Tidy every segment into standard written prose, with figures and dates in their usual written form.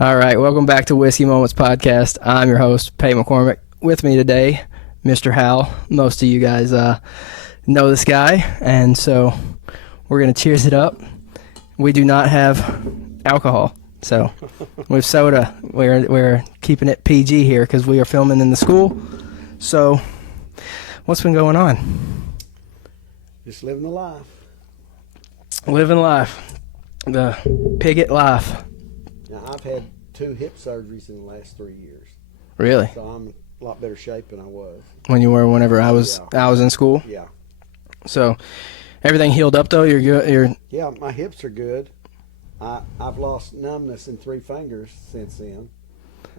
All right, welcome back to Whiskey Moments Podcast. I'm your host, Peyton McCormick. With me today, Mr. Howell. Most of you guys know this guy, and so we're going to cheers it up. We do not have alcohol, so with soda, we're keeping it PG here because we are filming in the school. So, what's been going on? Just living the life. Living life. The Piggott life. Now, I've had 2 hip surgeries in the last 3 years. Really? So I'm a lot better shape than I was. Whenever I was in school? Yeah. So, everything healed up though? You're good? Yeah, my hips are good. I've lost numbness in 3 fingers since then.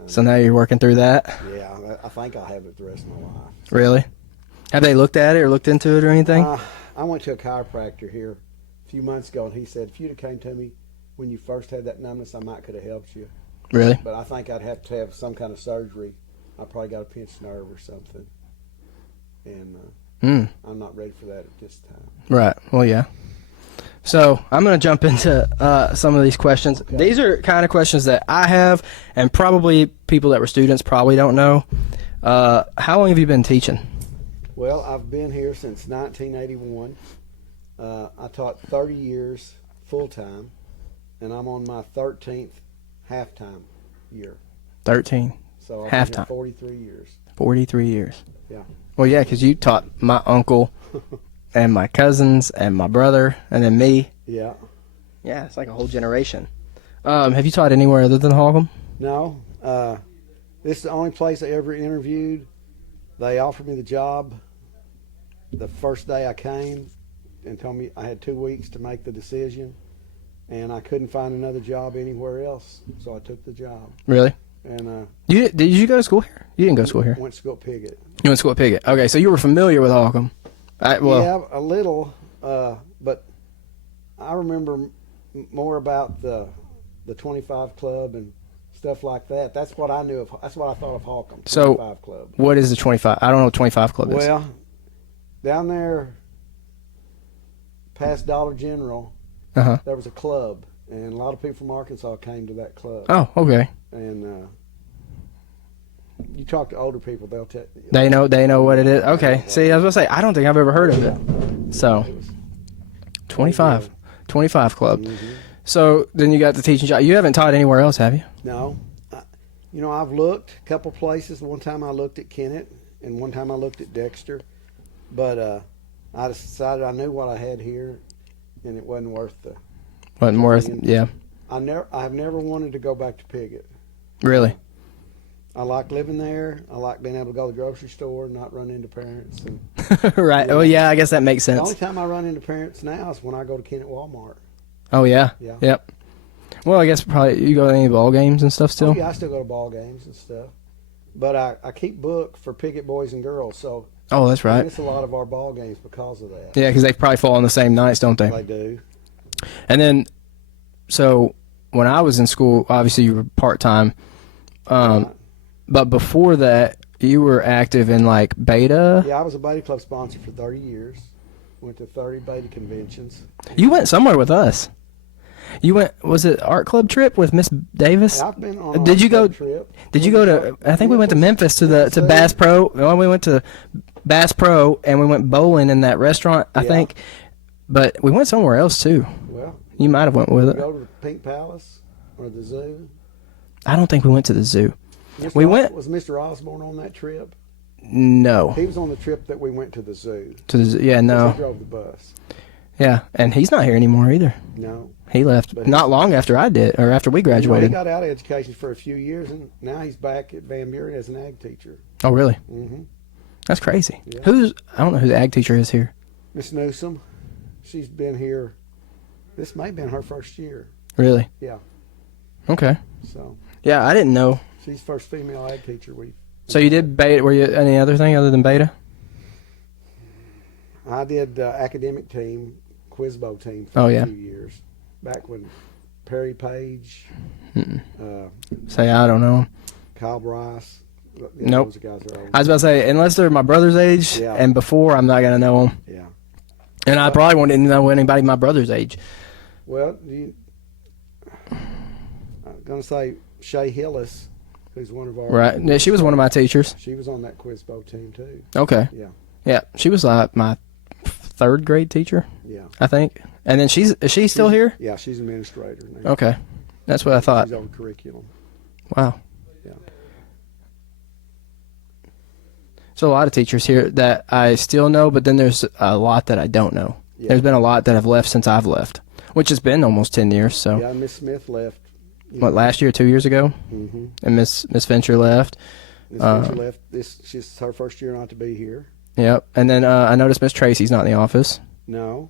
So now you're working through that? Yeah, I think I'll have it the rest of my life. Really? Have they looked at it or looked into it or anything? I went to a chiropractor here a few months ago, and he said, if you'd have came to me when you first had that numbness, I might could have helped you. Really? But I think I'd have to have some kind of surgery. I probably got a pinched nerve or something. And I'm not ready for that at this time. Right. Well, yeah. So I'm going to jump into some of these questions. Okay. These are kind of questions that I have, and probably people that were students probably don't know. How long have you been teaching? Well, I've been here since 1981. I taught 30 years full-time, and I'm on my 13th half-time year. 13. So I've been here 43 years. 43 years. Yeah. Well, yeah, because you taught my uncle and my cousins and my brother and then me. Yeah. Yeah, it's like a whole generation. Have you taught anywhere other than Holcomb? No. This is the only place I ever interviewed. They offered me the job the first day I came and told me I had 2 weeks to make the decision, and I couldn't find another job anywhere else, so I took the job. Really? And did you go to school here? You didn't go to school here. Went to school at Piggott. You went to school at Piggott. Okay, so you were familiar with Holcomb. Yeah, a little, but I remember more about the 25 Club and stuff like that. That's what I knew of. That's what I thought of Holcomb. 25 Club. What is the 25? I don't know what 25 Club is. Well, down there past Dollar General, there was a club, and a lot of people from Arkansas came to that club. Oh, okay. And you talk to older people, they'll tell you. They know what it is. Okay. See, I was going to say, I don't think I've ever heard of it. So, 25 Club. Mm-hmm. So, then you got the teaching job. You haven't taught anywhere else, have you? No. I've looked a couple places. One time I looked at Kennett, and one time I looked at Dexter. But I decided I knew what I had here, and it wasn't worth the... Wasn't worth, yeah. I've never wanted to go back to Piggott. Really? I like living there. I like being able to go to the grocery store and not run into parents. And, right. Oh, yeah, I guess that makes sense. The only time I run into parents now is when I go to Kennett Walmart. Oh, yeah? Yeah. Yep. Well, I guess probably you go to any ball games and stuff still? Oh, yeah, I still go to ball games and stuff. But I keep booked for Piggott boys and girls, so... Oh, that's right. I miss a lot of our ball games because of that. Yeah, because they probably fall on the same nights, don't they? They do. And then, so when I was in school, obviously you were part-time. But before that, you were active in like Beta? Yeah, I was a Beta Club sponsor for 30 years. Went to 30 Beta conventions. You went somewhere with us. You went, was it Art Club trip with Miss Davis? I've been on Did an you go? trip. Did you go to? I think we went to Memphis to Bass Pro. Well, we went to Bass Pro and we went bowling in that restaurant. I think, but we went somewhere else too. Well, you might have went with it. Go to the Pink Palace or the zoo. I don't think we went to the zoo. Was Mr. Osborne on that trip? No. He was on the trip that we went to the zoo. To the zoo? Yeah, no. He drove the bus. Yeah, and he's not here anymore either. No. He left not long after I did, or after we graduated. He got out of education for a few years, and now he's back at Van Buren as an ag teacher. Oh, really? Mm-hmm. That's crazy. Yeah. I don't know who the ag teacher is here. Miss Newsom. She's been here. This may have been her first year. Really? Yeah. Okay. So. Yeah, I didn't know. She's first female ag teacher So you did Beta? Were you any other thing other than Beta? I did academic team, Quizbo team for a few years. Back when Perry Page, say I don't know. Kyle Bryce. Nope. Those guys are old. I was about to say, unless they're my brother's age and before, I'm not gonna know them. Yeah. And I probably wouldn't know anybody my brother's age. Well, I'm gonna say Shay Hillis, who's one of our Right. Yeah, she was one of my teachers. She was on that quiz bowl team too. Okay. Yeah. Yeah, she was my third grade teacher, Yeah. I think. And then is she still here? Yeah, she's an administrator now. Okay. That's what I thought. She's over curriculum. Wow. Yeah. So a lot of teachers here that I still know, but then there's a lot that I don't know. Yeah. There's been a lot that have left since I've left, which has been almost 10 years. So Yeah, Miss Smith left. what, last year, 2 years ago? Mm-hmm. And Miss Fincher left. Miss Fincher left. She's her first year not to be here. Yep. And then I noticed Miss Tracy's not in the office. No.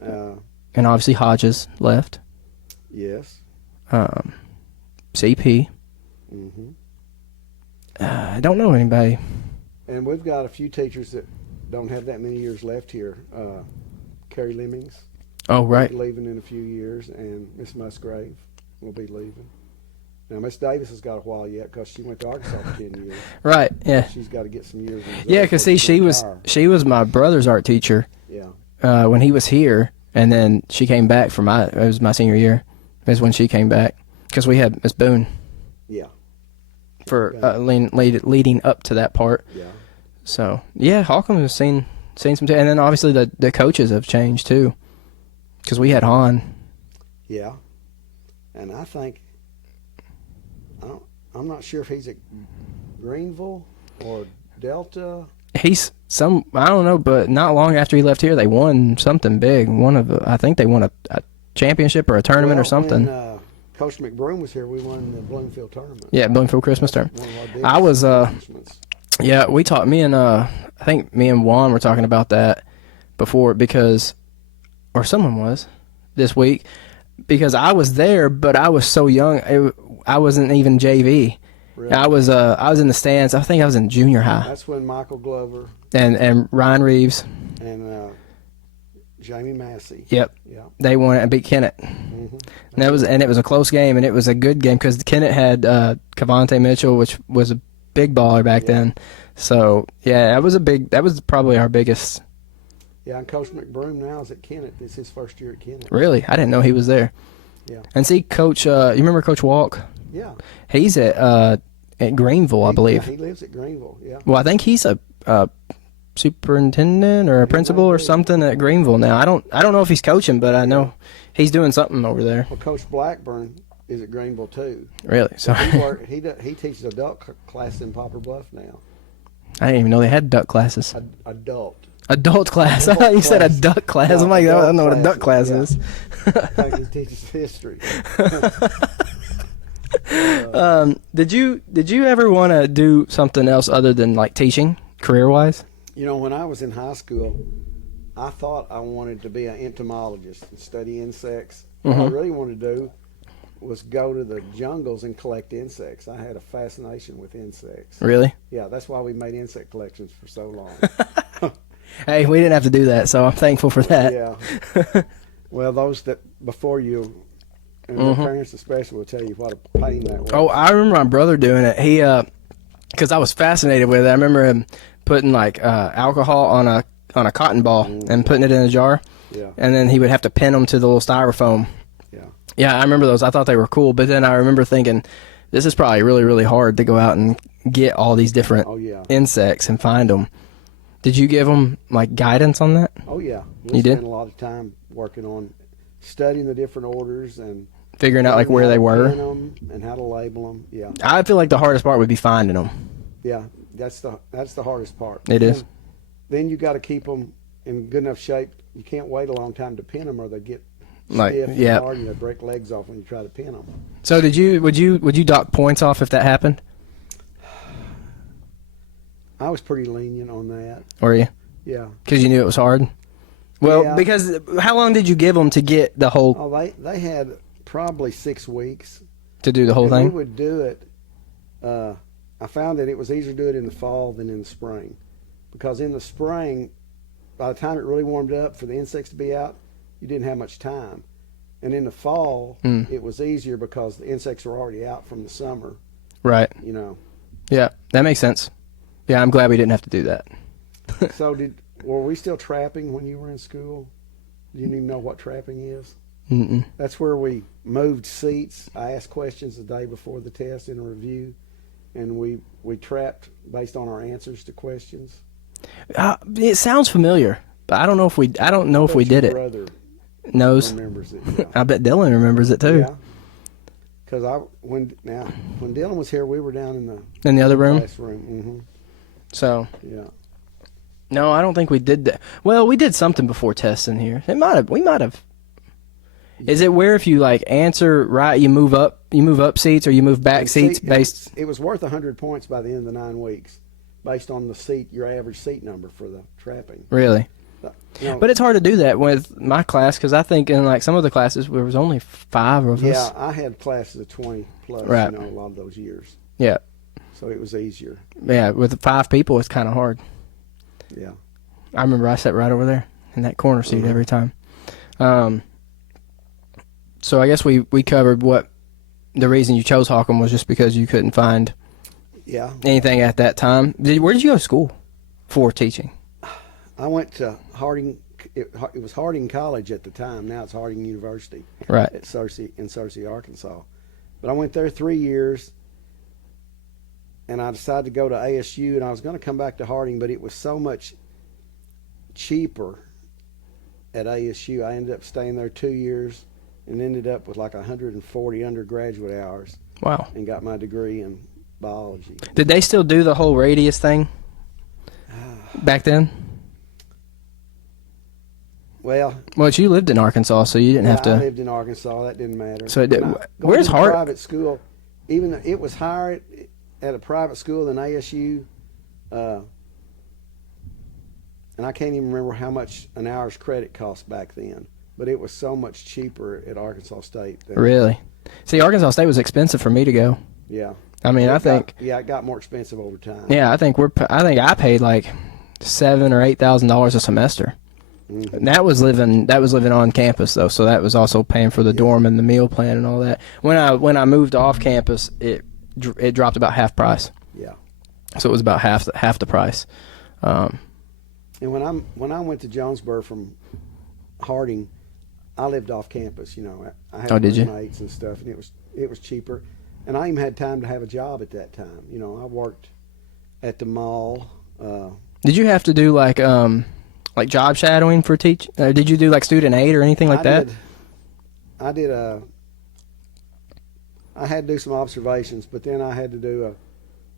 And obviously Hodges left. Yes. CP. Mm-hmm. I don't know anybody. And we've got a few teachers that don't have that many years left here. Carrie Lemmings. Oh, right. Will be leaving in a few years, and Miss Musgrave will be leaving. Now, Miss Davis has got a while yet because she went to Arkansas for 10 years. Right, yeah. She's got to get some years. Yeah, because see, she was my brother's art teacher. Yeah. When he was here, and then she came back for it was my senior year. Is when she came back because we had Miss Boone. Yeah. For leading up to that part. Yeah. So yeah, Holcomb has seen some, and then obviously the coaches have changed too, because we had Han. Yeah. And I think I'm not sure if he's at Greenville or Delta. He's I don't know, but not long after he left here, they won something big. I think they won a championship or a tournament or something. When Coach McBroom was here, we won the Bloomfield tournament. Yeah, Bloomfield Christmas tournament. One of our biggest I was accomplishments. yeah, we talked. I think me and Juan were talking about that before or someone was this week, because I was there, but I was so young. I wasn't even JV. Really? I was in the stands. I think I was in junior high. That's when Michael Glover And Ryan Reeves. and Jamie Massey. Yep. Yeah. They won it and beat Kennett. Mm-hmm. And it was a close game, and it was a good game because Kennett had Cavante Mitchell, which was a big baller back then. So yeah, that was probably our biggest. Yeah, and Coach McBroom now is at Kennett. This is his first year at Kennett. Really, I didn't know he was there. Yeah. And see, Coach, you remember Coach Walk? Yeah. He's at Greenville, I believe. Yeah, he lives at Greenville. Yeah. Well, I think he's a superintendent or a principal or something at Greenville now. I don't know if he's coaching, but I know he's doing something over there. Well, Coach Blackburn is at Greenville too. Really? So he teaches adult class in Poplar Bluff now. I didn't even know they had duck classes. Adult class. I thought you said a duck class. No, I'm like, I don't know what a classes, duck class yeah. is. I think he teaches history. Did you ever want to do something else other than like teaching, career wise? You know, when I was in high school, I thought I wanted to be an entomologist and study insects. What I really wanted to do was go to the jungles and collect insects. I had a fascination with insects. Really? Yeah, that's why we made insect collections for so long. Hey, we didn't have to do that, so I'm thankful for that. Yeah. Well, those that before you, and their parents especially, will tell you what a pain that was. Oh, I remember my brother doing it. He, because I was fascinated with it. I remember him putting like alcohol on a cotton ball and putting it in a jar. Yeah. And then he would have to pin them to the little styrofoam. Yeah. Yeah, I remember those. I thought they were cool, but then I remember thinking, this is probably really, really hard to go out and get all these different insects and find them. Did you give them like guidance on that? Oh yeah, you did. Spent a lot of time working on studying the different orders and figuring out like where they were and how to label them. Yeah, I feel like the hardest part would be finding them. Yeah, that's the hardest part. It is. Then you got to keep them in good enough shape. You can't wait a long time to pin them, or they get like stiff and hard, and they break legs off when you try to pin them. So would you dock points off if that happened? I was pretty lenient on that. Were you? Yeah. Because you knew it was hard? Well, because how long did you give them to get the whole... Oh, they had probably 6 weeks. To do the whole thing? We would do it. I found that it was easier to do it in the fall than in the spring. Because in the spring, by the time it really warmed up for the insects to be out, you didn't have much time. And in the fall, it was easier because the insects were already out from the summer. Right. You know. Yeah, that makes sense. Yeah, I'm glad we didn't have to do that. So were we still trapping when you were in school? You didn't even know what trapping is? Mm-mm. That's where we moved seats. I asked questions the day before the test in a review, and we trapped based on our answers to questions. It sounds familiar, but I don't know if we did it. Brother Knows. remembers it. Yeah. I bet Dylan remembers it too. Yeah. Because when Dylan was here, we were down In the other room. classroom. Mm-hmm. So Yeah. no, I don't think we did that. Well, we did something before tests in here. We might have. Is it where if you like answer right, you move up seats, or you move back seats based? It was worth 100 points by the end of the 9 weeks, based on the seat, your average seat number for the trapping. Really? You know, But it's hard to do that with my class because I think in like some of the classes there was only 5 of us. yeah, I had classes of 20 plus. Right. A lot of those years. Yeah. So it was easier. Yeah, with 5 people, it's kind of hard. Yeah. I remember I sat right over there in that corner seat every time. So I guess we covered what the reason you chose Hawken was just because you couldn't find anything at that time. Where did you go to school for teaching? I went to Harding. It was Harding College at the time. Now it's Harding University. Right. In Searcy, Arkansas. But I went there 3 years, and I decided to go to ASU, and I was going to come back to Harding, but it was so much cheaper at ASU. I ended up staying there 2 years and ended up with like 140 undergraduate hours. Wow. And got my degree in biology. Did they still do the whole radius thing back then? Well, you lived in Arkansas, so you didn't have to. I lived in Arkansas. That didn't matter. So where's Harding? Hart? Private school. Even though it was higher at a private school than ASU, and I can't even remember how much an hour's credit cost back then. But it was so much cheaper at Arkansas State. Really? See, Arkansas State was expensive for me to go. Yeah. I mean, it got more expensive over time. Yeah, I think I paid like $7,000 or $8,000 a semester. Mm-hmm. And that was living on campus though, so that was also paying for the dorm and the meal plan and all that. When I moved off campus, it dropped about half price. Yeah. So it was about half the price. And when I went to Jonesboro from Harding, I lived off campus. I had roommates and stuff, and it was cheaper. And I even had time to have a job at that time. I worked at the mall. Did you have to do like job shadowing for teach? Did you do like student aid or anything like that? I had to do some observations, but then I had to do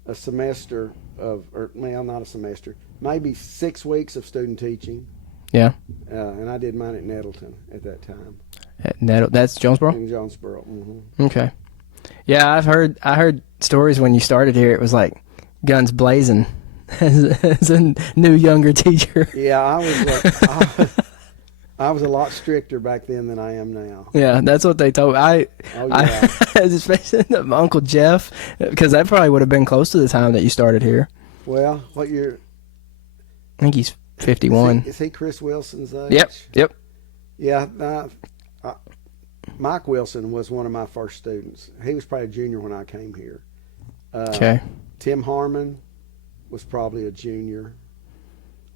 a semester not a semester, maybe 6 weeks of student teaching. Yeah. And I did mine at Nettleton at that time. That's Jonesboro? In Jonesboro. Mm-hmm. Okay. Yeah, I heard stories when you started here. It was like guns blazing as a new younger teacher. Yeah, I was a lot stricter back then than I am now. Yeah, that's what they told me. Especially my Uncle Jeff, because that probably would have been close to the time that you started here. Well, what year? I think he's 51. Is he Chris Wilson's age? Yep. Yeah, Mike Wilson was one of my first students. He was probably a junior when I came here. Okay. Tim Harmon was probably a junior.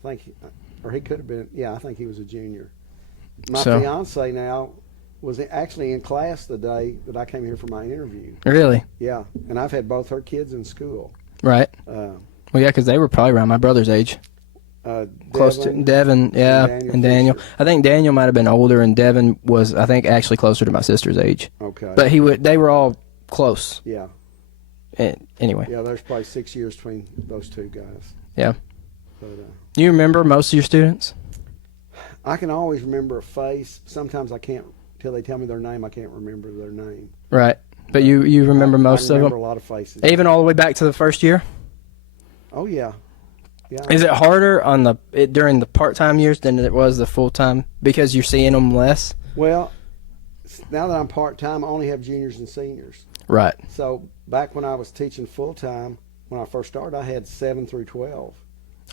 I think, or he could have been. Yeah, I think he was a junior. My fiance now was actually in class the day that I came here for my interview. Really? Yeah, and I've had both her kids in school. Right. Well, yeah, because they were probably around my brother's age. Close to Devin, yeah, and Daniel. I think Daniel might have been older, and Devin was, I think, actually closer to my sister's age. Okay. But they were all close. Yeah. And anyway. Yeah, there's probably 6 years between those two guys. Yeah. But, you remember most of your students? I can always remember a face. Sometimes I can't, till they tell me their name, I can't remember their name. Right. But you remember most of them? I remember a lot of faces. Even all the way back to the first year? Oh, yeah. Yeah. Is it harder on during the part-time years than it was the full-time because you're seeing them less? Well, now that I'm part-time, I only have juniors and seniors. Right. So back when I was teaching full-time, when I first started, I had 7 through 12.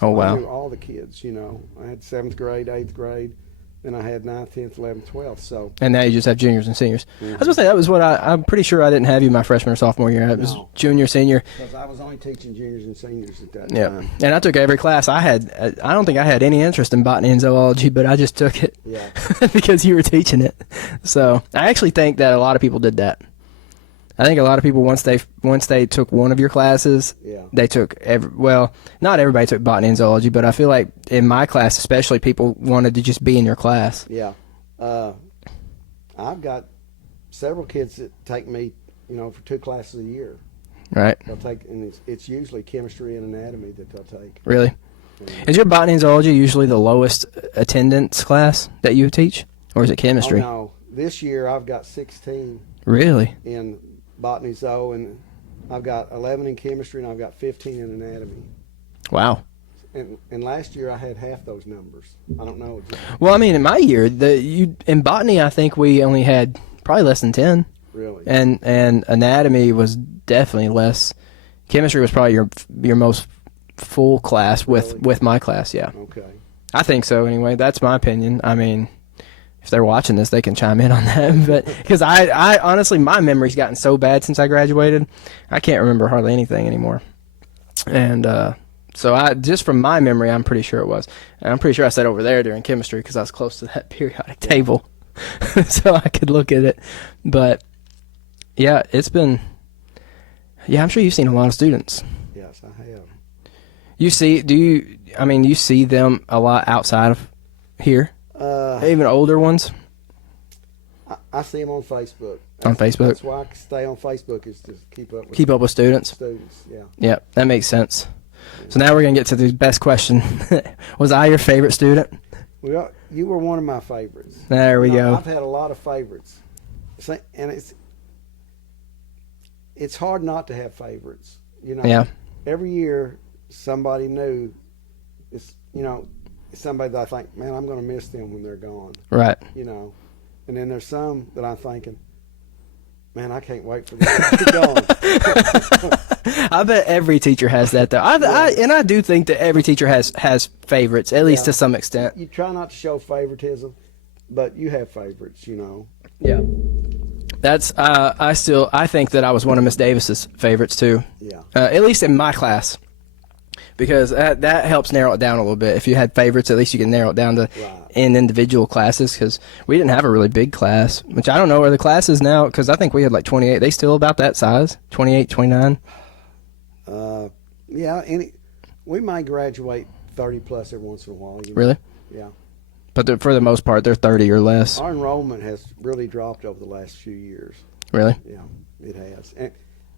Oh, wow. I knew all the kids, I had 7th grade, 8th grade, Then I had 9th, 10th, 11th, 12th. So. And now you just have juniors and seniors. Mm-hmm. I was going to say, that was what I'm pretty sure I didn't have you my freshman or sophomore year. It was junior, senior. Because I was only teaching juniors and seniors at that time. And I took every class. I don't think I had any interest in botany and zoology, but I just took it because you were teaching it. So I actually think that a lot of people did that. I think a lot of people, once they took one of your classes, they took not everybody took botany and zoology, but I feel like in my class especially, people wanted to just be in your class. Yeah. I've got several kids that take me, for 2 classes a year. Right. They'll take, and it's usually chemistry and anatomy that they'll take. Really? Is your botany and zoology usually the lowest attendance class that you teach, or is it chemistry? Oh, no. This year I've got 16. Really? In botany, zoo, and I've got 11 in chemistry, and I've got 15 in anatomy. Wow. And last year I had half those numbers. I don't know. Well, I mean, in my year, in botany, I think we only had probably less than 10. Really? And anatomy was definitely less. Chemistry was probably your most full class with my class. Yeah. Okay. I think so. Anyway, that's my opinion. I mean, if they're watching this, they can chime in on that. But because I honestly, my memory's gotten so bad since I graduated, I can't remember hardly anything anymore. And so just from my memory, I'm pretty sure it was. And I'm pretty sure I sat over there during chemistry because I was close to that periodic table, so I could look at it. But yeah, it's been. Yeah, I'm sure you've seen a lot of students. Yes, I have. You see them a lot outside of here? Even older ones? I see them on Facebook. Facebook? That's why I stay on Facebook, is to keep up with students. Students, yeah. Yeah, that makes sense. So now we're going to get to the best question. Was I your favorite student? Well, you were one of my favorites. There we go. I've had a lot of favorites. And it's hard not to have favorites. Yeah. Every year somebody new is, somebody that I think, man, I'm going to miss them when they're gone. Right. And then there's some that I'm thinking, man, I can't wait for them to be gone. I bet every teacher has that, though. I do think that every teacher has favorites, at least to some extent. You try not to show favoritism, but you have favorites, Yeah. That's I think that I was one of Miss Davis's favorites too. Yeah. At least in my class. Because that helps narrow it down a little bit. If you had favorites, at least you can narrow it down to in individual classes. Because we didn't have a really big class, which I don't know where the class is now. Because I think we had like 28. They still about that size, 28, 29. Yeah. We might graduate 30 plus every once in a while. Really? Yeah. But for the most part, they're 30 or less. Our enrollment has really dropped over the last few years. Really? Yeah, it has.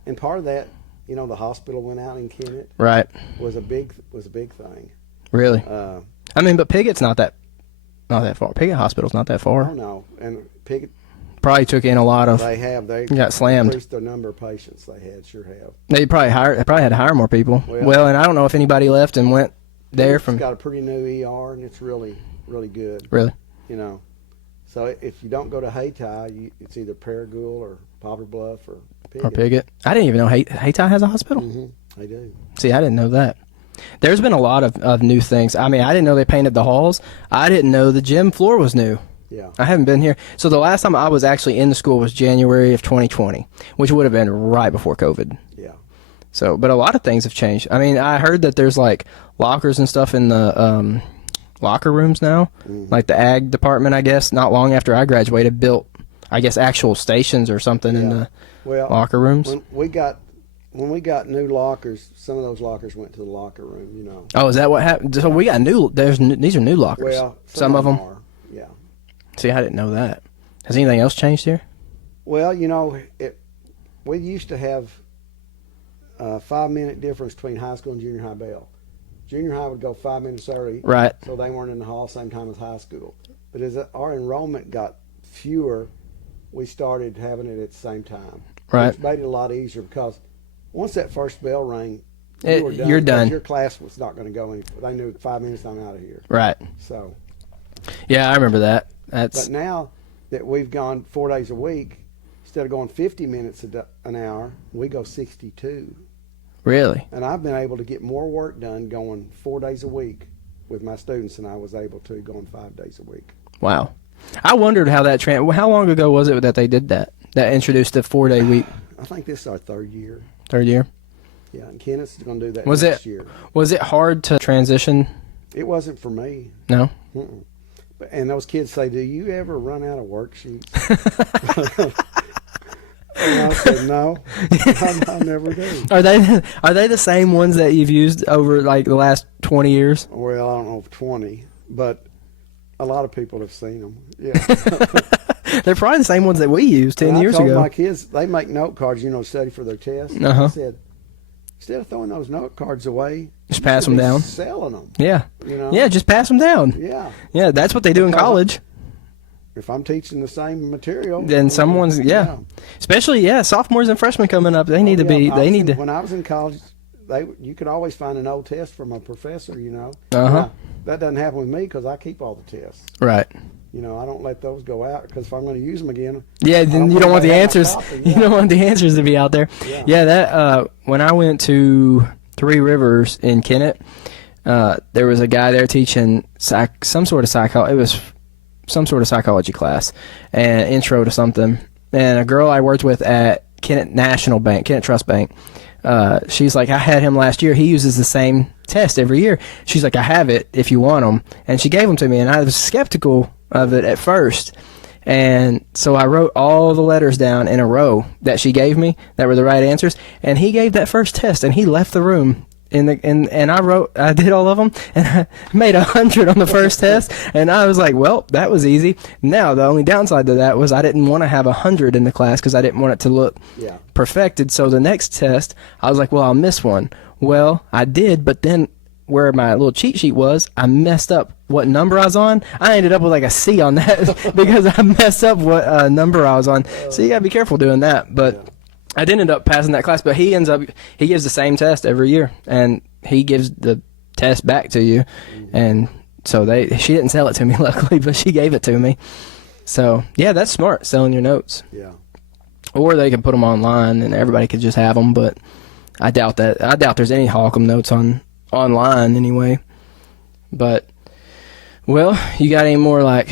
And part of that, the hospital went out in Kennett. Right. Was a big thing. Really? But Pigot's not that far. Piggott Hospital's not that far. Oh no, and Piggott probably took in a lot of. They got slammed. Increased the number of patients they had. Sure have. They probably had to hire more people. Well, and I don't know if anybody left and went there It's got a pretty new ER, and it's really, really good. Really? So if you don't go to Hayti, it's either Paragould or Poplar Bluff or Piggott. Or Piggott. I didn't even know Hayti has a hospital. Mm-hmm. They do. See, I didn't know that. There's been a lot of new things. I didn't know they painted the halls. I didn't know the gym floor was new. Yeah. I haven't been here. So the last time I was actually in the school was January of 2020, which would have been right before COVID. Yeah. So, but a lot of things have changed. I heard that there's like lockers and stuff in the locker rooms now, like the ag department, I guess, not long after I graduated, built, I guess, actual stations or something in the locker rooms. When we got new lockers, some of those lockers went to the locker room, Oh, is that what happened? So we got these are new lockers. Well, some of them are, yeah. See, I didn't know that. Has anything else changed here? Well, we used to have a 5-minute difference between high school and junior high bell. Junior high would go 5 minutes early, right? So they weren't in the hall same time as high school. But as our enrollment got fewer, we started having it at the same time, right? Which made it a lot easier because once that first bell rang, you're done. Your class was not going to go any. They knew 5 minutes, I'm out of here. Right. So. Yeah, I remember that. But now that we've gone 4 days a week, instead of going 50 minutes an hour, we go 62. Really? And I've been able to get more work done going 4 days a week with my students than I was able to going 5 days a week. Wow. I wondered how that how long ago was it that they did that? That introduced the 4-day week? I think this is our third year. Third year? Yeah, and Kenneth's going to do that Was next year. Was it hard to transition? It wasn't for me. No? Mm-mm. And those kids say, "Do you ever run out of worksheets?" And I said, "No, I never do." Are they the same ones that you've used over like the last 20 years? Well, I don't know if 20, but a lot of people have seen them. Yeah. They're probably the same ones that we used 10 years I told ago. my kids, they make note cards, study for their test. Uh-huh. I said, instead of throwing those note cards away, just pass them down. Selling them. Yeah. Yeah, just pass them down. Yeah. Yeah, that's what they do in college. If I'm teaching the same material, then someone's especially sophomores and freshmen coming up, they need to be. When I was in college, you could always find an old test from a professor. Uh-huh. That doesn't happen with me because I keep all the tests. Right. I don't let those go out because if I'm going to use them again, then you don't want the answers. You don't want the answers to be out there. Yeah. That when I went to Three Rivers in Kennett, there was a guy there teaching some sort of psychology. It was some sort of psychology class and intro to something. And a girl I worked with at Kennett Trust Bank, she's like, I had him last year. He uses the same test every year. She's like, I have it if you want them. And she gave them to me, and I was skeptical of it at first. And so I wrote all the letters down in a row that she gave me that were the right answers. And he gave that first test, and he left the room. And I did all of them, and I made 100 on the first test, and I was like, well, that was easy. Now, the only downside to that was I didn't want to have 100 in the class because I didn't want it to look perfected. So the next test, I was like, well, I'll miss one. Well, I did, but then where my little cheat sheet was, I messed up what number I was on. I ended up with like a C on that because I messed up what number I was on. So you got to be careful doing that, but... I did end up passing that class, but he gives the same test every year, and he gives the test back to you. And so she didn't sell it to me, luckily, but she gave it to me. So, yeah, that's smart, selling your notes. Yeah. Or they can put them online, and everybody could just have them, but I doubt that. I doubt there's any Holcomb notes online anyway. But, well, you got any more, like,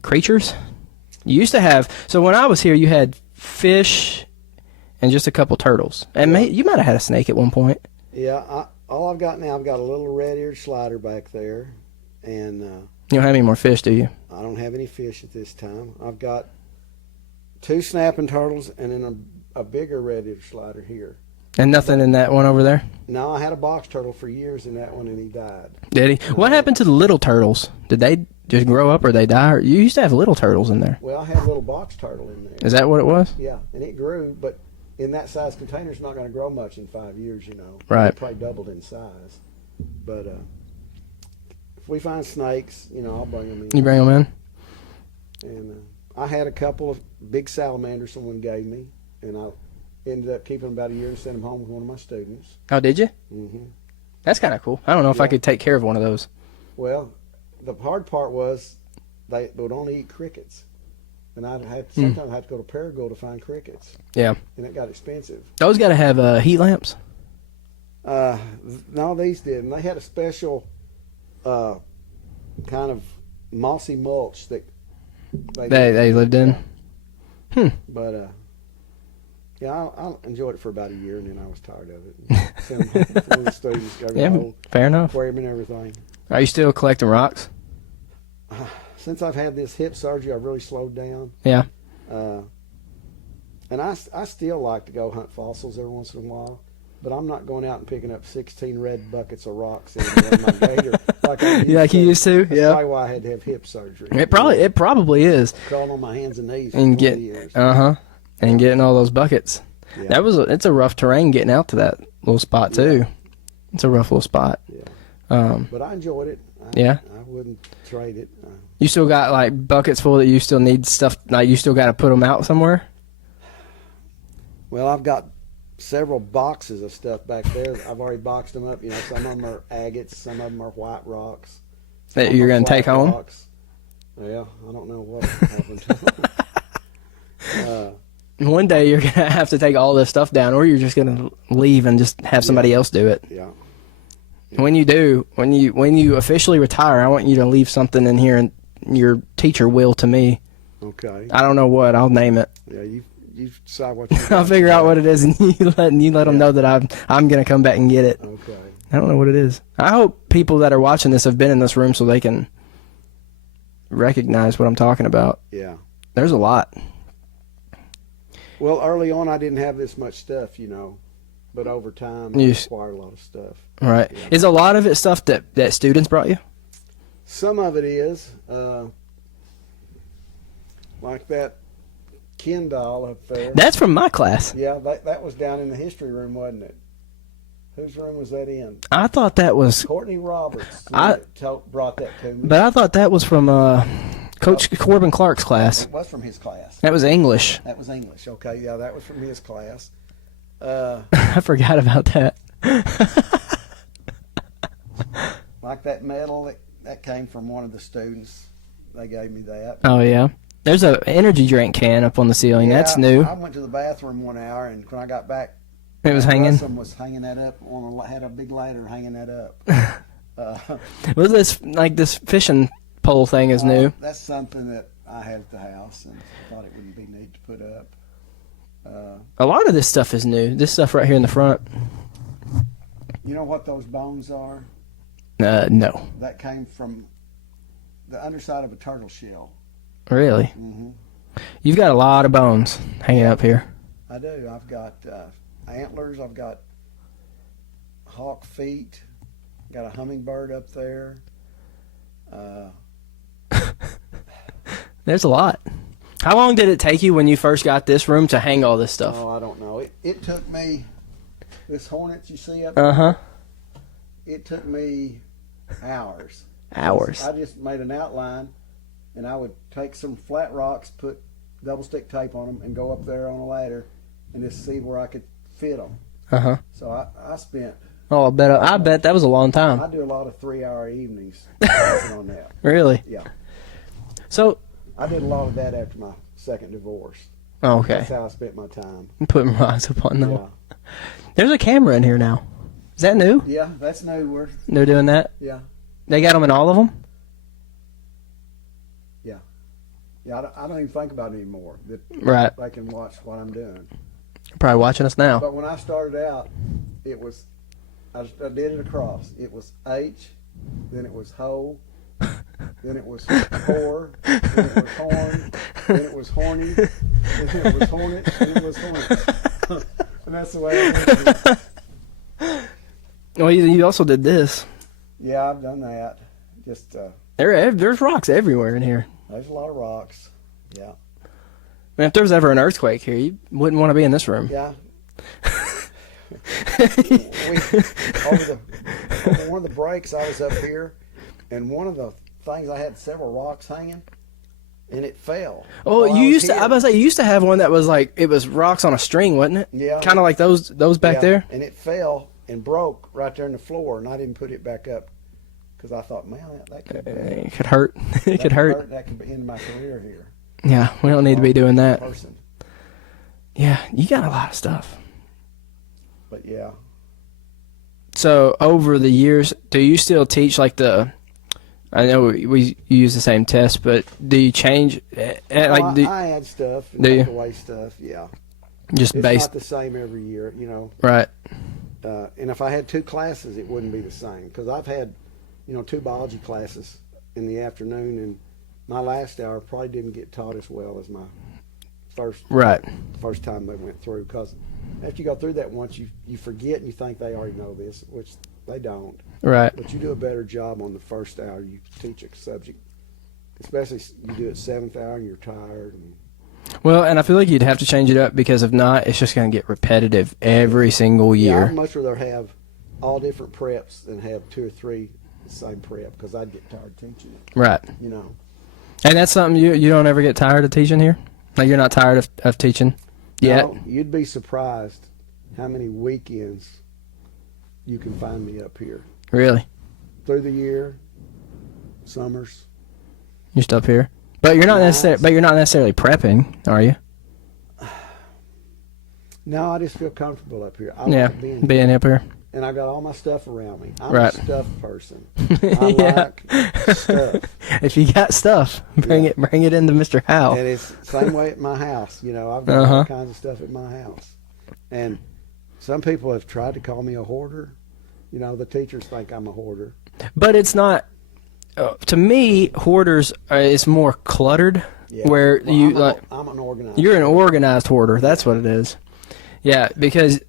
creatures? You used to have, so when I was here, you had fish... and just a couple turtles. And you might have had a snake at one point. Yeah, all I've got now, I've got a little red-eared slider back there. And you don't have any more fish, do you? I don't have any fish at this time. I've got 2 snapping turtles and then a bigger red-eared slider here. And nothing in that one over there? No, I had a box turtle for years in that one, and he died. Did he? What happened to the little turtles? Did they just grow up or they die? Or, you used to have little turtles in there. Well, I had a little box turtle in there. Is that what it was? Yeah, and it grew, but... in that size container, it's not going to grow much in 5 years, Right. It probably doubled in size. But if we find snakes, I'll bring them in. You bring them in? And I had a couple of big salamanders someone gave me, and I ended up keeping them about a year and sent them home with one of my students. Oh, did you? Mm-hmm. That's kind of cool. I don't know if I could take care of one of those. Well, the hard part was they would only eat crickets. And sometimes I had to go to Paragould to find crickets. Yeah. And it got expensive. Those got to have heat lamps? No, these didn't. They had a special kind of mossy mulch that they lived in? But, I enjoyed it for about a year, and then I was tired of it. Sent them home from the students, got Yeah, fair enough. aquarium and everything. Are you still collecting rocks? Since I've had this hip surgery, I've really slowed down. Yeah. And I still like to go hunt fossils every once in a while, but I'm not going out and picking up 16 red buckets of rocks in my gator like you used to. That's probably why I had to have hip surgery. It probably is. Crawling on my hands and knees and for 20 years. And getting all those buckets. Yeah. It's a rough terrain getting out to that little spot too. It's a rough little spot. Yeah. But I enjoyed it. I wouldn't trade it. You still got like buckets full that you still need stuff, like you still got to put them out somewhere? Well, I've got several boxes of stuff back there. I've already boxed them up. Some of them are agates, some of them are white rocks. That you're going to take home? Rocks. Yeah, I don't know what happened to them. One day you're going to have to take all this stuff down, or you're just going to leave and just have somebody else do it. Yeah. When you do, when you officially retire, I want you to leave something in here your teacher will to me. Okay. I don't know what. I'll name it. Yeah, you decide what you I'll figure out what it is, and you let them know that I'm gonna come back and get it. Okay. I don't know what it is. I hope people that are watching this have been in this room so they can recognize what I'm talking about. Yeah. There's a lot. Well, early on I didn't have this much stuff, but over time I acquired a lot of stuff. Right. Yeah. Is a lot of it stuff that students brought you? Some of it is like that Ken doll up there. That's from my class. Yeah, that was down in the history room, wasn't it? Whose room was that in? I thought that was Courtney Roberts. Brought that to me. But I thought that was from Coach Corbin Clark's class. It was from his class. That was English. That was English. Okay, yeah, that was from his class. I forgot about that. Like that medal that came from one of the students. They gave me that. Oh yeah. There's an energy drink can up on the ceiling. Yeah, that's new. I went to the bathroom 1 hour, and when I got back, it was hanging. Russell was hanging that up. Had a big ladder hanging that up. Was this fishing pole thing is new? That's something that I had at the house, and thought it wouldn't be neat to put up. A lot of this stuff is new. This stuff right here in the front. You know what those bones are? No. That came from the underside of a turtle shell. Really? Mm-hmm. You've got a lot of bones hanging up here. I do. I've got antlers. I've got hawk feet. Got a hummingbird up there. There's a lot. How long did it take you when you first got this room to hang all this stuff? Oh, I don't know. It took me, this hornet you see up there, Uh-huh. it took me hours. Hours. I just made an outline, and I would take some flat rocks, put double stick tape on them, and go up there on a ladder and just see where I could fit them. Uh-huh. So I spent... Oh, I bet that was a long time. I do a lot of 3-hour evenings working on that. Really? Yeah. So... I did a lot of that after my second divorce. Oh, okay. That's how I spent my time. Putting rocks upon them. Yeah. There's a camera in here now. Is that new? Yeah, that's new. They're doing that? Yeah. They got them in all of them? Yeah. Yeah, I don't even think about it anymore. Right. I can watch what I'm doing. Probably watching us now. But when I started out, it was, I did it across. It was H, then it was Howell, then it was whore, then it was horn, then it was horny, then it was hornet, then it was hornet. And that's the way I did it. Well, you also did this. Yeah, I've done that. Just There's rocks everywhere in here. there's a lot of rocks. Yeah. I mean, if there was ever an earthquake here, you wouldn't want to be in this room. Yeah. Over one of the breaks, I was up here, and one of the things, I had several rocks hanging, and it fell. Oh, you used to. I was about to say you used to have one that was like it was rocks on a string, wasn't it? Yeah. Kind of like those back there. And it fell and broke right there in the floor, and I didn't put it back up because I thought, man, that could It could hurt. It could hurt. That could end my career here. Yeah, we don't need to be doing that. Person. Yeah, you got a lot of stuff. But yeah. So over the years, do you still teach like the? I know we use the same test, but do you change? I add stuff and take away stuff. Yeah. Just it's based. not the same every year, Right. And if I had 2 classes, it wouldn't be the same because I've had, 2 biology classes in the afternoon, and my last hour probably didn't get taught as well as my first time they went through. Because after you go through that once, you forget and you think they already know this, which they don't. Right. But you do a better job on the first hour you teach a subject, especially you do it 7th hour and you're tired. Well, and I feel like you'd have to change it up because if not, it's just going to get repetitive every single year. Yeah, I'd much rather have all different preps than have 2 or 3 the same prep because I'd get tired teaching it. Right. And that's something you don't ever get tired of teaching here? Like you're not tired of teaching yet? No, you'd be surprised how many weekends you can find me up here. Really? Through the year, summers. You're still up here? But you're not necessarily prepping, are you? No, I just feel comfortable up here. I like being up here. And I got all my stuff around me. I'm right. a stuff person. I like stuff. If you got stuff, bring it into Mr. Howell. And it's the same way at my house. You know, I've got all kinds of stuff at my house. And some people have tried to call me a hoarder. You know, the teachers think I'm a hoarder. But it's not. To me, hoarders is more cluttered. Yeah. Where well, I'm an organized. You're an organized hoarder. That's what it is. Yeah, because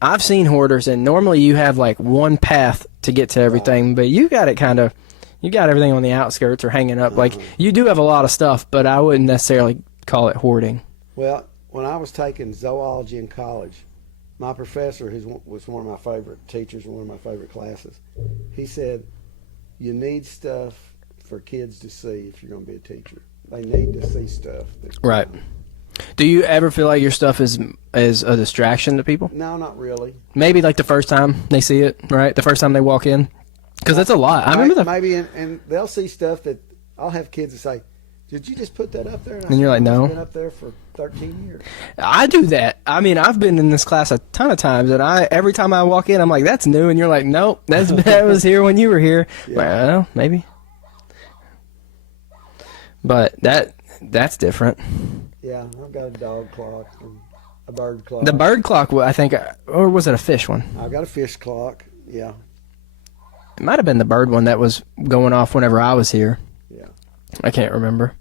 I've seen hoarders, and normally you have like one path to get to everything, Right. but you got it you got everything on the outskirts or hanging up. Like, you do have a lot of stuff, but I wouldn't necessarily call it hoarding. Well, when I was taking zoology in college, my professor, who was one of my favorite teachers and one of my favorite classes, he said, you need stuff for kids to see if you're going to be a teacher. They need to see stuff. Right. Do you ever feel like your stuff is a distraction to people? No, not really. Maybe like the first time they see it, right? The first time they walk in? Because that's a lot. I remember Maybe, and they'll see stuff that I'll have kids that say, did you just put that up there? And you're like, no. It's been up there for 13 years. I do that. I mean, I've been in this class a ton of times, and every time I walk in, I'm like, that's new, and you're like, nope, that was here when you were here. Yeah. Well, maybe. But that's different. Yeah, I've got a dog clock and a bird clock. The bird clock, I think, or was it a fish one? I've got a fish clock, yeah. It might have been the bird one that was going off whenever I was here. Yeah. I can't remember.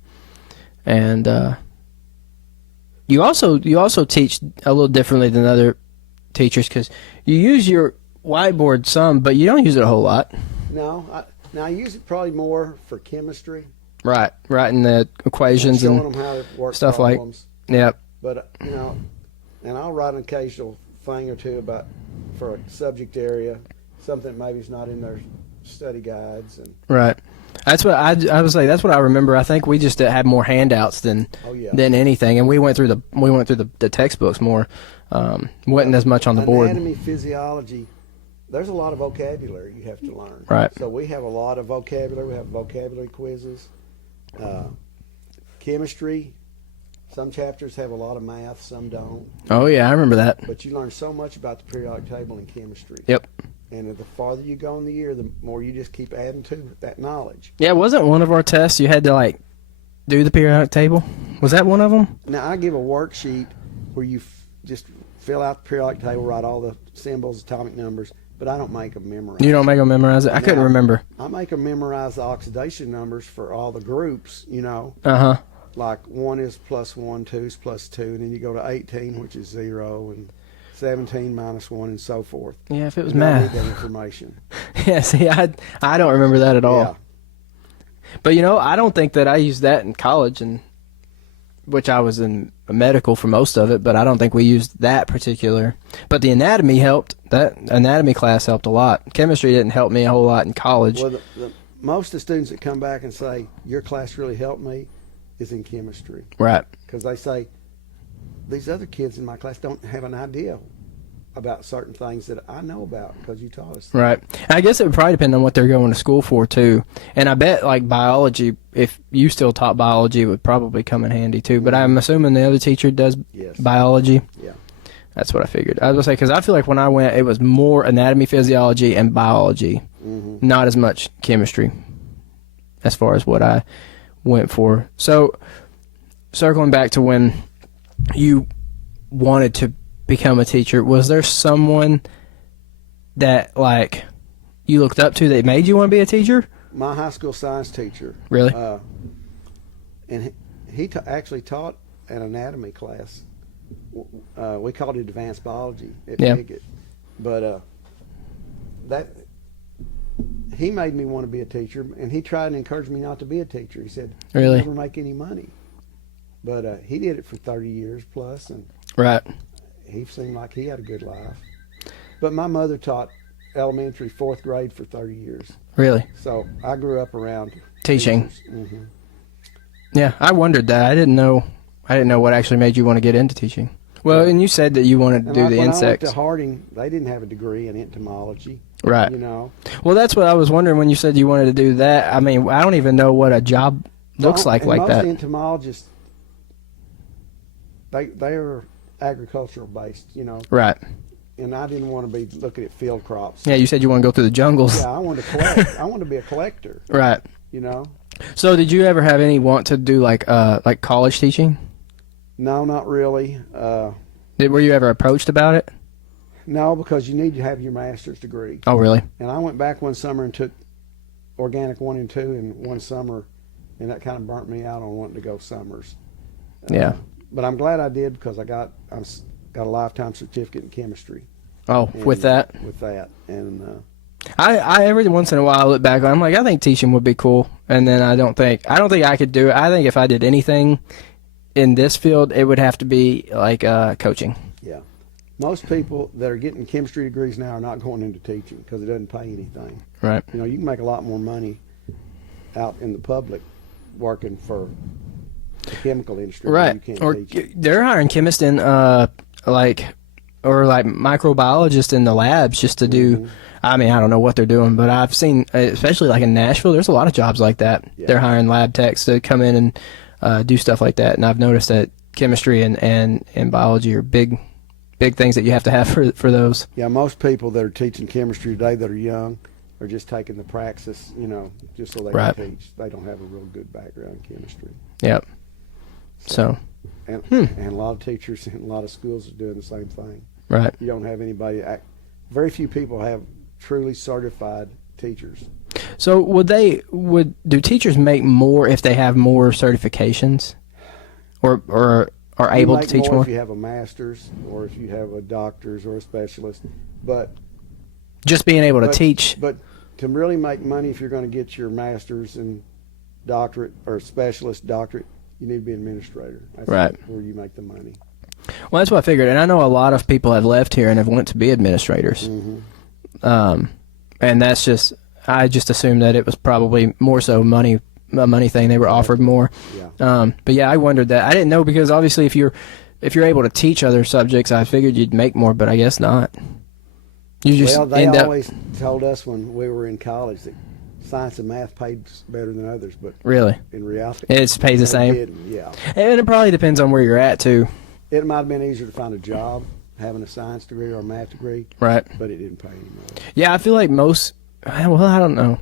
And you also teach a little differently than other teachers because you use your whiteboard some, but you don't use it a whole lot. No, I use it probably more for chemistry. Right, writing the equations showing and them how to work stuff problems. like. Yep. But you know, and I'll write an occasional thing or two about for a subject area, something that maybe is not in their study guides. And Right. That's what I was like. That's what I remember. I think we just had more handouts than anything, and we went through the textbooks more. Wasn't as much on the board. Anatomy, physiology. There's a lot of vocabulary you have to learn. Right. So we have a lot of vocabulary. We have vocabulary quizzes. Chemistry. Some chapters have a lot of math. Some don't. Oh yeah, I remember that. But you learn so much about the periodic table in chemistry. Yep. And the farther you go in the year, the more you just keep adding to that knowledge. Yeah, wasn't one of our tests you had to like do the periodic table? Was that one of them? Now I give a worksheet where you just fill out the periodic table, write all the symbols, atomic numbers, but I don't make them memorize. You don't make them memorize it? I couldn't remember. I make them memorize the oxidation numbers for all the groups, you know. Uh-huh. Like 1 is +1, 2 is +2, and then you go to 18, which is 0, and 17 -1, and so forth. Yeah, if it was And I math. need that information. Yeah, see, I don't remember that at all. Yeah. But, you know, I don't think that I used that in college, which I was in medical for most of it, but I don't think we used that particular. But the anatomy helped. That anatomy class helped a lot. Chemistry didn't help me a whole lot in college. Well, most of the students that come back and say, your class really helped me, is in chemistry. Right. Because they say, these other kids in my class don't have an idea about certain things that I know about because you taught us. Right. I guess it would probably depend on what they're going to school for, too. And I bet, like, biology, if you still taught biology, it would probably come in handy, too. But I'm assuming the other teacher does biology. Yeah. That's what I figured. I was going to say, because I feel like when I went, it was more anatomy, physiology, and biology. Mm-hmm. Not as much chemistry as far as what I went for. So, circling back to when you wanted to become a teacher, was there someone that, like, you looked up to that made you want to be a teacher? My high school science teacher. Really? And he actually taught an anatomy class. We called it advanced biology at Pickett. But he made me want to be a teacher, and he tried and encouraged me not to be a teacher. He said, "Really? You'll never make any money." But he did it for 30 years plus, and right. He seemed like he had a good life. But my mother taught elementary 4th grade for 30 years. Really? So I grew up around teaching. Mm-hmm. Yeah, I wondered that. I didn't know what actually made you want to get into teaching. Well, and you said that you wanted to do the insects. When I went to Harding, they didn't have a degree in entomology. Right. You know. Well, that's what I was wondering when you said you wanted to do that. I mean, I don't even know what a job looks like that. Most entomologists, they are agricultural based, you know. Right. And I didn't want to be looking at field crops. Yeah, you said you want to go through the jungles. Yeah, I wanted to collect. I wanted to be a collector. Right. you know. So did you ever have any want to do like college teaching? No, not really. Were you ever approached about it? No, because you need to have your master's degree. Oh, really? And I went back one summer and took organic 1 and 2 in one summer, and that kind of burnt me out on wanting to go summers. Yeah. But I'm glad I did, because I got a lifetime certificate in chemistry. Oh, with that? With that. And I every once in a while I look back, I'm like, I think teaching would be cool, and then I don't think I could do it. I think if I did anything in this field, it would have to be like coaching. Yeah. Most people that are getting chemistry degrees now are not going into teaching because it doesn't pay anything. Right. You know, you can make a lot more money out in the public working for the chemical industry. Right. Than you can Or teaching. they're hiring chemists in like microbiologists in the labs just to do. Mm-hmm. I mean, I don't know what they're doing, but I've seen, especially like in Nashville, there's a lot of jobs like that. Yeah. They're hiring lab techs to come in and do stuff like that. And I've noticed that chemistry and biology are big things that you have to have for those. Yeah, most people that are teaching chemistry today that are young are just taking the praxis, you know, just so they Right. can teach. They don't have a real good background in chemistry. Yep. So. And a lot of teachers in a lot of schools are doing the same thing. Right. You don't have anybody. Very few people have truly certified teachers. So do teachers make more if they have more certifications, or are able to teach more? If you have a master's or if you have a doctor's or a specialist, but Just being able to teach. But to really make money, if you're going to get your master's and doctorate or specialist doctorate, you need to be an administrator. That's Right. where you make the money. Well, that's what I figured, and I know a lot of people have left here and have went to be administrators. Mm-hmm. And that's just, I just assumed that it was probably more so a money thing. They were offered more. Yeah. But yeah, I wondered that. I didn't know, because obviously if you're able to teach other subjects, I figured you'd make more, but I guess not. You just Well, they end up always told us when we were in college that science and math paid better than others, but really. in reality, It pays the same. didn't. Yeah. And it probably depends on where you're at too. It might have been easier to find a job having a science degree or a math degree, Right. but it didn't pay anymore. Yeah, I feel like most. Well, I don't know.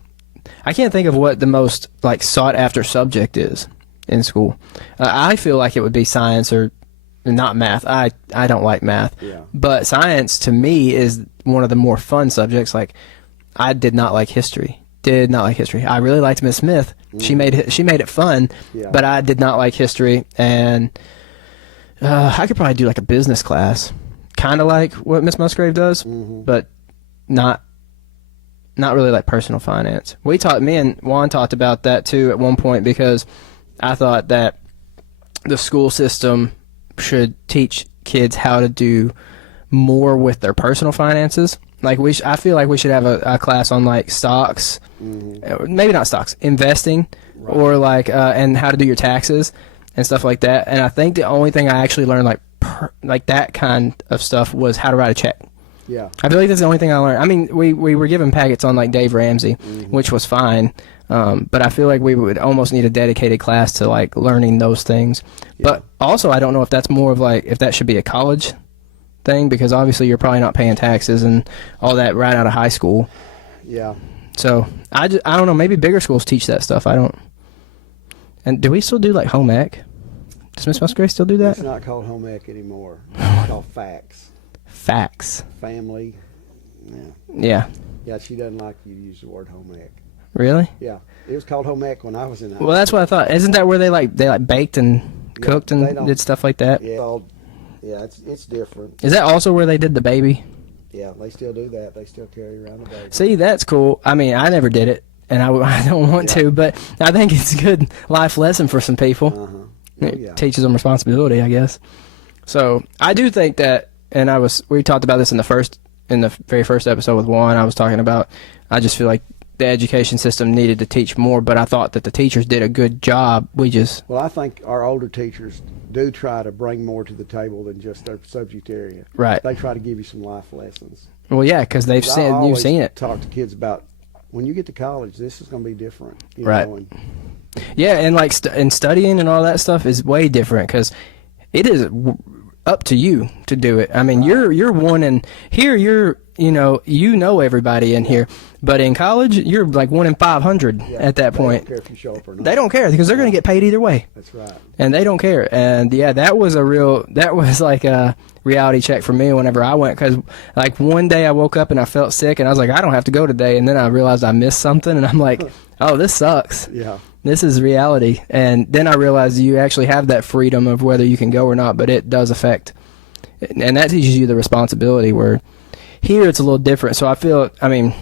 I can't think of what the most like sought after subject is in school. I feel like it would be science or not math. I don't like math. Yeah. But science to me is one of the more fun subjects. Like I did not like history. I really liked Miss Smith. She made it fun. Yeah. But I did not like history, and I could probably do like a business class, kind of like what Miss Musgrave does, but not really like personal finance. Me and Juan talked about that too at one point, because I thought that the school system should teach kids how to do more with their personal finances. Like I feel like we should have a class on like stocks, maybe not stocks, investing, Right. or like and how to do your taxes and stuff like that. And I think the only thing I actually learned like that kind of stuff was how to write a check. Yeah. I feel like that's the only thing I learned. I mean, we were given packets on like Dave Ramsey, which was fine, but I feel like we would almost need a dedicated class to like learning those things. Yeah. But also, I don't know if that's more of like if that should be a college thing, because obviously you're probably not paying taxes and all that right out of high school. Yeah. So I don't know. Maybe bigger schools teach that stuff. I don't. And do we still do like home ec? Does Miss Musgrave still do that? It's not called home ec anymore. It's called facts. Facts. Family. Yeah. Yeah. Yeah, she doesn't like you to use the word home ec. Really? Yeah. It was called home ec when I was in high Well, that's what I thought. Isn't that where they baked and cooked they and don't- did stuff like that? Yeah, it's different. Is that also where they did the baby? Yeah, they still do that. They still carry around the baby. See, that's cool. I mean, I never did it, and I don't want to, but I think it's a good life lesson for some people. Uh-huh. Oh, It yeah. teaches them responsibility, I guess. So I do think that, and we talked about this in the very first episode with Juan. I was talking about, I just feel like the education system needed to teach more, but I thought that the teachers did a good job. Well, I think our older teachers do try to bring more to the table than just their subject area. Right. They try to give you some life lessons. Well, yeah, because I you've always seen it. Talk to kids about when you get to college, this is going to be different. You Right. know, and Yeah, and like and studying and all that stuff is way different, because it is up to you to do it. I mean, you're one in here. You know everybody in here, but in college, you're like 1 in 500 at that point. They don't care if you show up or not. They don't care because they're going to get paid either way. That's right. And they don't care. And yeah, that was like a reality check for me whenever I went, because like one day I woke up and I felt sick and I was like, I don't have to go today. And then I realized I missed something and I'm like, oh, this sucks. Yeah. This is reality. And then I realized you actually have that freedom of whether you can go or not, but it does affect. And that teaches you the responsibility, where here it's a little different. So I feel, I mean,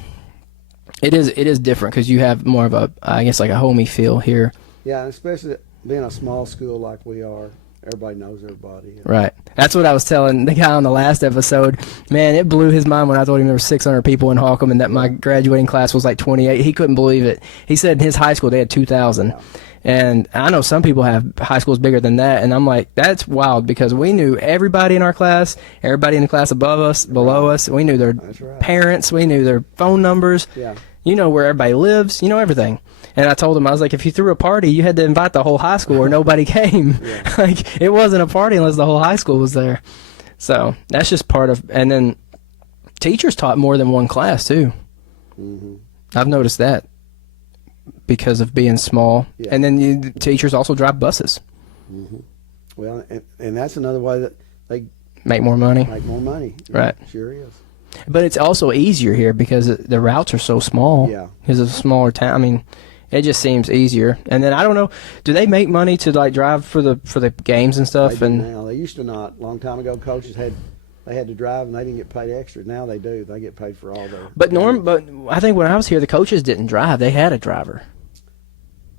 it is different because you have more of a, I guess, like a homey feel here. Yeah, and especially being a small school like we are, everybody knows everybody. Right. That's what I was telling the guy on the last episode. Man, it blew his mind when I told him there were 600 people in Holcomb and that my graduating class was like 28. He couldn't believe it. He said in his high school they had 2,000. Yeah. And I know some people have high schools bigger than that, and I'm like, that's wild, because we knew everybody in our class, everybody in the class above us, below us. We knew their parents, we knew their phone numbers. Yeah. You know where everybody lives, you know everything. And I told him, I was like, if you threw a party, you had to invite the whole high school or nobody came. Yeah. Like, it wasn't a party unless the whole high school was there. So that's just part of, and then teachers taught more than one class too. Mm-hmm. I've noticed that, because of being small. Yeah. And then teachers also drive buses. Mm-hmm. Well, and that's another way that they make more money. Right. Yeah, sure is. But it's also easier here because the routes are so small. Yeah. Because it's a smaller town. I mean, it just seems easier. And then I don't know, do they make money to like drive for the games and stuff? They do now. They used to not. A long time ago, coaches had to drive and they didn't get paid extra. Now they do. They get paid for all their. But I think when I was here, the coaches didn't drive. They had a driver.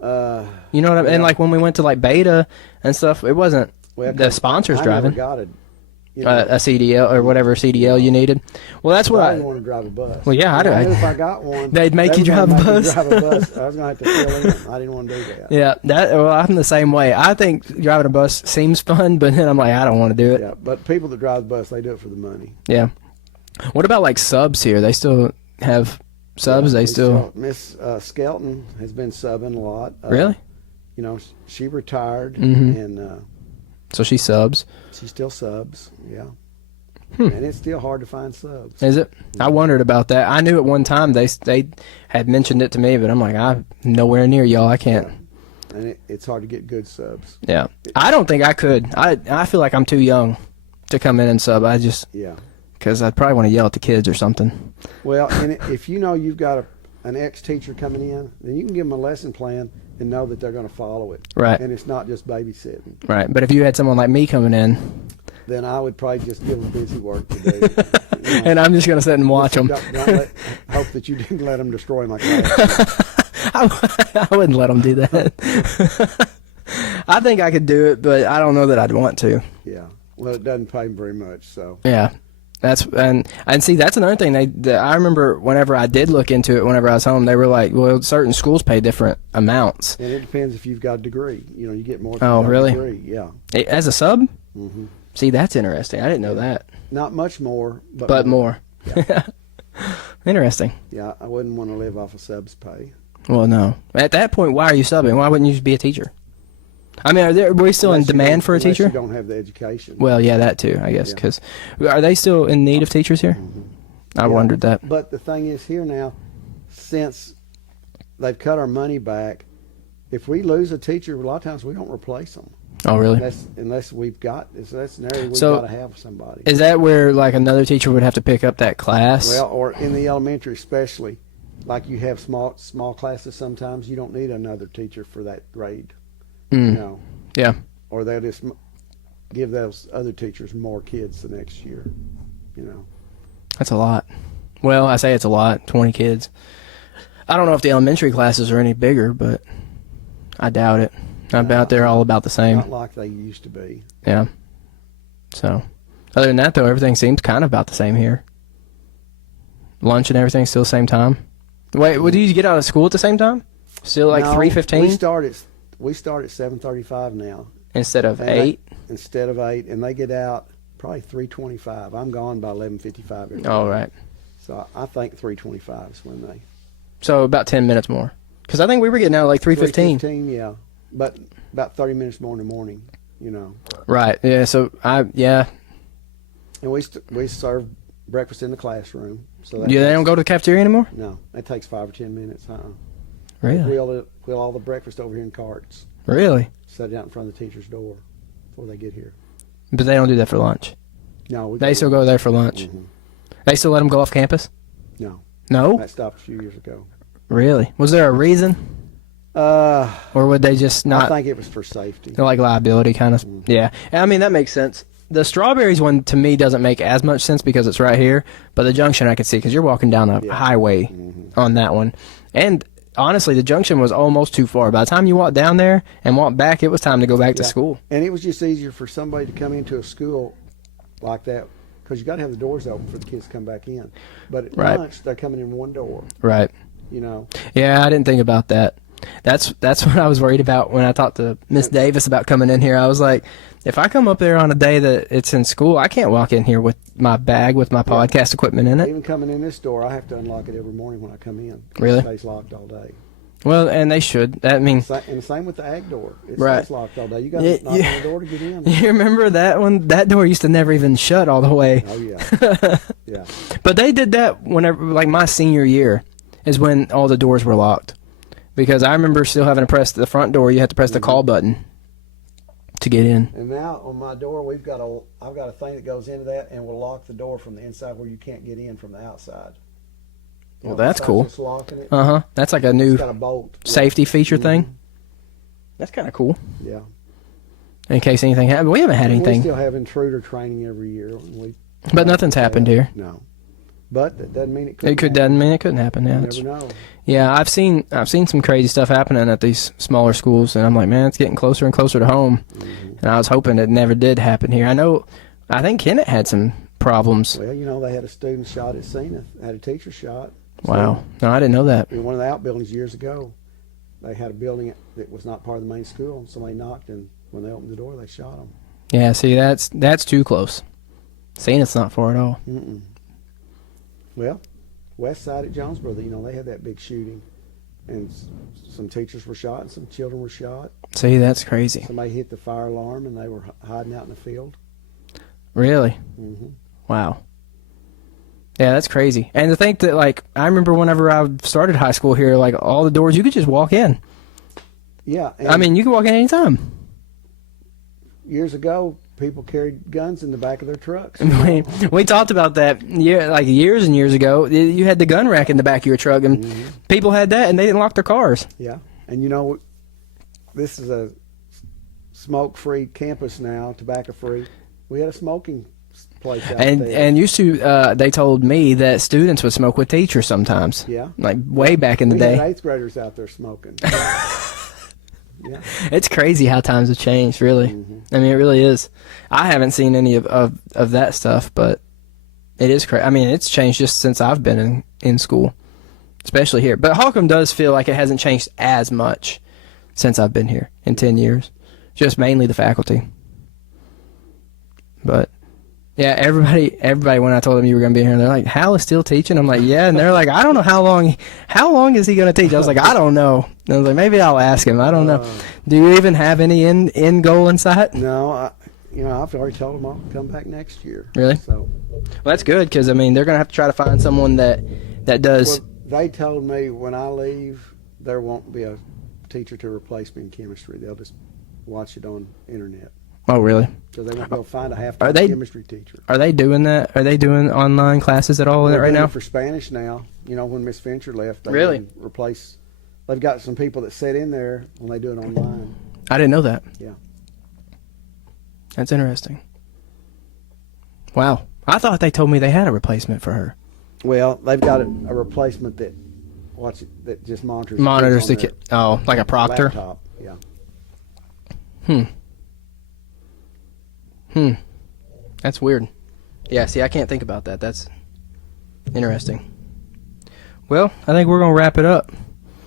You know what I mean? And like when we went to like Beta and stuff, it wasn't the sponsors driving. Never got a CDL or whatever CDL you needed. Well, that's what I didn't want to drive a bus. Well, yeah, I knew if I got one, they'd make you drive a bus. I was going to have to fill in. I didn't want to do that. Yeah, well, I'm the same way. I think driving a bus seems fun, but then I'm like, I don't want to do it. Yeah, but people that drive the bus, they do it for the money. Yeah. What about like subs here? They still have subs? Yeah, they still Miss Skelton has been subbing a lot. Really? You know, she retired, and so she subs. She still subs. Yeah. And it's still hard to find subs. Is it? I wondered about that. I knew at one time they had mentioned it to me, but I'm like, I'm nowhere near y'all. I can't. Yeah. And it's hard to get good subs. Yeah. I don't think I could. I feel like I'm too young to come in and sub. Because I'd probably want to yell at the kids or something. Well, and if you know you've got an ex-teacher coming in, then you can give them a lesson plan and know that they're going to follow it. Right. And it's not just babysitting. Right. But if you had someone like me coming in, then I would probably just give them busy work to do. You know, and I'm just going to sit and watch them. Hope that you didn't let them destroy my class. I wouldn't let them do that. I think I could do it, but I don't know that I'd want to. Yeah. Well, it doesn't pay very much, so. Yeah. And see, that's another thing. I remember whenever I did look into it, whenever I was home, they were like, well, certain schools pay different amounts. And it depends if you've got a degree. You know, you get more if you've got a degree. Yeah. As a sub? Mm-hmm. See, that's interesting. I didn't know that. Not much more, but more. Yeah. Interesting. Yeah, I wouldn't want to live off of subs pay. Well, no. At that point, why are you subbing? Why wouldn't you just be a teacher? I mean, are we still in demand for a teacher? You don't have the education. Well, yeah, that too, I guess. Because are they still in need of teachers here? Mm-hmm. I wondered that. But the thing is here now, since they've cut our money back, if we lose a teacher, a lot of times we don't replace them. Oh, really? Unless we've got, that's an area we've got to have somebody. Is that where like another teacher would have to pick up that class? Well, or in the elementary especially, like you have small classes sometimes, you don't need another teacher for that grade. You know? Yeah. Or they'll just give those other teachers more kids the next year, you know. That's a lot. Well, I say it's a lot, 20 kids. I don't know if the elementary classes are any bigger, but I doubt it. I bet they're all about the same. Not like they used to be. Yeah. So, other than that, though, everything seems kind of about the same here. Lunch and everything still the same time. Wait, do you get out of school at the same time? Still like 3:15? We start at 7:35 now. Instead of 8? Instead of 8, and they get out probably 3:25. I'm gone by 11:55. Oh, right. So I think 3:25 is when they. So about 10 minutes more. Because I think we were getting out like 3:15. 3:15, yeah. But about 30 minutes more in the morning. you know. Right. Yeah. So yeah. And we serve breakfast in the classroom. So Yeah, they don't go to the cafeteria anymore? No, it takes 5 or 10 minutes. Really? Wheel all the breakfast over here in carts. Really? Set it out in front of the teacher's door before they get here. But they don't do that for lunch. No, they still go there for lunch. Mm-hmm. They still let them go off campus? No. No? That stopped a few years ago. Really? Was there a reason? Or would they just not? I think it was for safety. Like liability kind of. Mm-hmm. Yeah. I mean, that makes sense. The Strawberries one to me doesn't make as much sense because it's right here, but the Junction I could see because you're walking down a highway on that one. And honestly, the Junction was almost too far. By the time you walked down there and walked back, it was time to go back to school. And it was just easier for somebody to come into a school like that because you got to have the doors open for the kids to come back in. But at lunch, they're coming in one door. Right. You know. Yeah, I didn't think about that. That's what I was worried about when I talked to Miss Davis about coming in here. I was like, if I come up there on a day that it's in school, I can't walk in here with my bag with my podcast equipment in it. Even coming in this door, I have to unlock it every morning when I come in. Really? It stays locked all day. Well, and they should. That means. And the same with the ag door. It stays locked all day. You got to knock on the door to get in. You remember that one? That door used to never even shut all the way. Oh yeah. Yeah. But they did that whenever, like my senior year, is when all the doors were locked. Because I remember still having to press the front door. You had to press the call button to get in. And now on my door, I've got a thing that goes into that and will lock the door from the inside where you can't get in from the outside. Well, that's cool. Just locking it. That's like a new got a bolt safety feature thing. That's kind of cool. Yeah. In case anything happens, we haven't had anything. We still have intruder training every year. But nothing's happened here. No. But that doesn't mean it couldn't. Doesn't mean it couldn't happen. Yeah, you never know. Yeah, I've seen some crazy stuff happening at these smaller schools, and I'm like, man, it's getting closer and closer to home. And I was hoping it never did happen here. I think Kennett had some problems. Well, you know, they had a student shot at Zenith, had a teacher shot. Wow. No, I didn't know that. In one of the outbuildings years ago, they had a building that was not part of the main school, and somebody knocked, and when they opened the door, they shot them. Yeah, see, that's too close. Zenith's not far at all. Mm-mm. Well, west side at Jonesboro, you know, they had that big shooting, and some teachers were shot and some children were shot. See, that's crazy. Somebody hit the fire alarm, and they were hiding out in the field. Really? Mm-hmm. Wow. Yeah, that's crazy. And to think that, like, I remember whenever I started high school here, like, all the doors, you could just walk in. Yeah. I mean, you could walk in any time. Years ago, people carried guns in the back of their trucks. We talked about that years and years ago. You had the gun rack in the back of your truck, and people had that, and they didn't lock their cars. Yeah. And, you know, this is a smoke-free campus now, tobacco-free. We had a smoking place out there. And used to, they told me that students would smoke with teachers sometimes. Yeah. Like way back in the day. We had 8th graders out there smoking. Yeah. It's crazy how times have changed, really. I mean, it really is. I haven't seen any of that stuff, but it is crazy. I mean, it's changed just since I've been in school, especially here. But Holcomb does feel like it hasn't changed as much since I've been here in 10 years. Just mainly the faculty. But yeah, everybody when I told them you were going to be here, they're like, Hal is still teaching? I'm like, yeah. And they're like, I don't know how long is he going to teach? I was like, I don't know. And I was like, maybe I'll ask him. I don't know. Do you even have any end goal in sight? No, I've already told them I'll come back next year. Really? So, well, that's good because, I mean, they're going to have to try to find someone that does. Well, they told me when I leave, there won't be a teacher to replace me in chemistry. They'll just watch it on internet. Oh, really? Because they won't be able to find a half-time chemistry teacher. Are they doing that? Are they doing online classes at all right now? For Spanish now. You know, when Miss Fincher left, they really replace. They've got some people that sit in there when they do it online. I didn't know that. Yeah. That's interesting. Wow. I thought they told me they had a replacement for her. Well, they've got a replacement that just monitors the kid. Oh, like a proctor? Laptop. Yeah. That's weird. Yeah, see, I can't think about that. That's interesting. Well, I think we're going to wrap it up.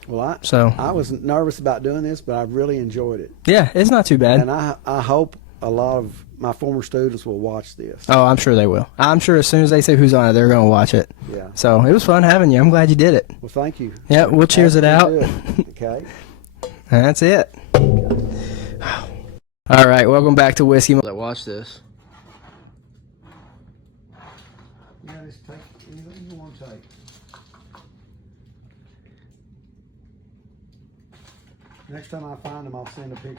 Well, I was nervous about doing this, but I really enjoyed it. Yeah, it's not too bad. And I hope a lot of my former students will watch this. Oh, I'm sure they will. I'm sure as soon as they say who's on it, they're going to watch it. Yeah. So it was fun having you. I'm glad you did it. Well, thank you. Yeah, we'll cheers it out. Okay. That's it. Okay. All right, welcome back to Whiskey. Watch this. Yeah, just take anything you want to take. Next time I find them, I'll send a picture.